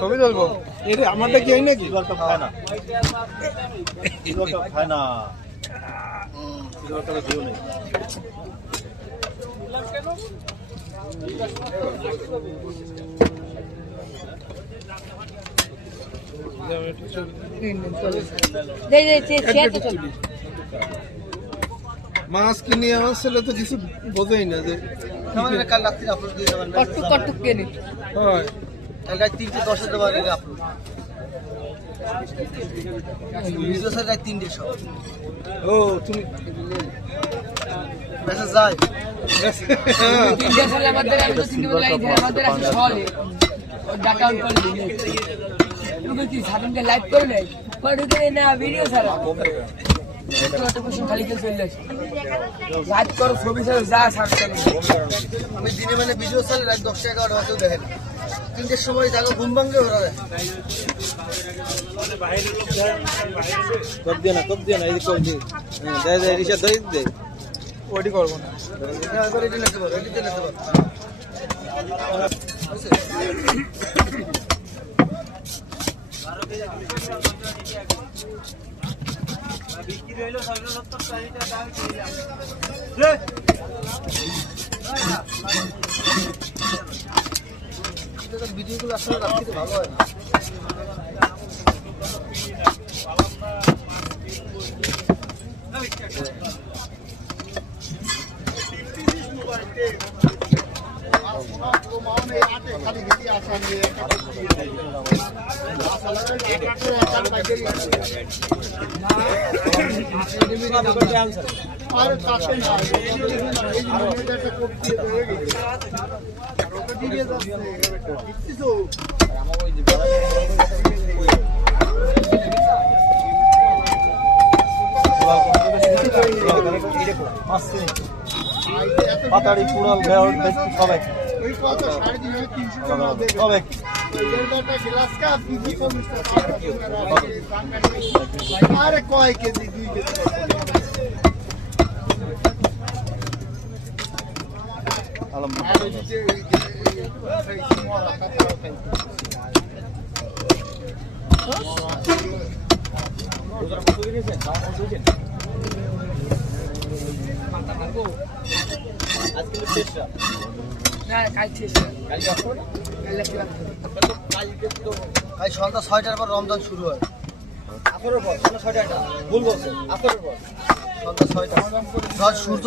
ছবি তুলবো এটা আমারটা কি হয় নাকি খায় না খায় না দিও নেই মাছ কিনে আমার ছেলে তো কিছু বোঝেই না যে কাল রাত্রি আপলোড দিয়ে দেবেন কটুক কেনে হয় কাল রাত 3:10 দেবেন এটা আপলোড ভিডিও স্যার রাত 3:00 সব ও তুমি মেসেজ যায় তিনটে সালে আমাদের আমি তো তিনটে বলে আমাদের আছে সলে ডাটা অন করে দিই তুমি কি সারাদিন লাইভ করলে করে দিই না ভিডিও সারা খালি চলে আসে রাত করো ছবি ছাড়া যা ছাড়তে আমি দিনে মানে ভিডিও স্যার রাত 10-11 বাজে দেখেন 3:00 সময় থাকো ঘুম ভাঙবে ওরা কব দিয়ে না এই কব দিয়ে দে দে রিশা দই দে ওডি করব না এটা করে দিলে তো রেডি দিলে তো বিক্রি হইলো 70 টাকা দাম রে ভিডিওগুলো আসলে রাখতে ভালো হয় পাতাড়ি পুরাল বেহর সবাই ওই কত 350 সবাই আরে কয় কেজি 2 কেজি সন্ধ্যা 6টার পর রমজান শুরু হয় আসরের পর সন্ধ্যা 6টা ভুল বলছে আসরের পর সন্ধ্যা 6টা সূর্য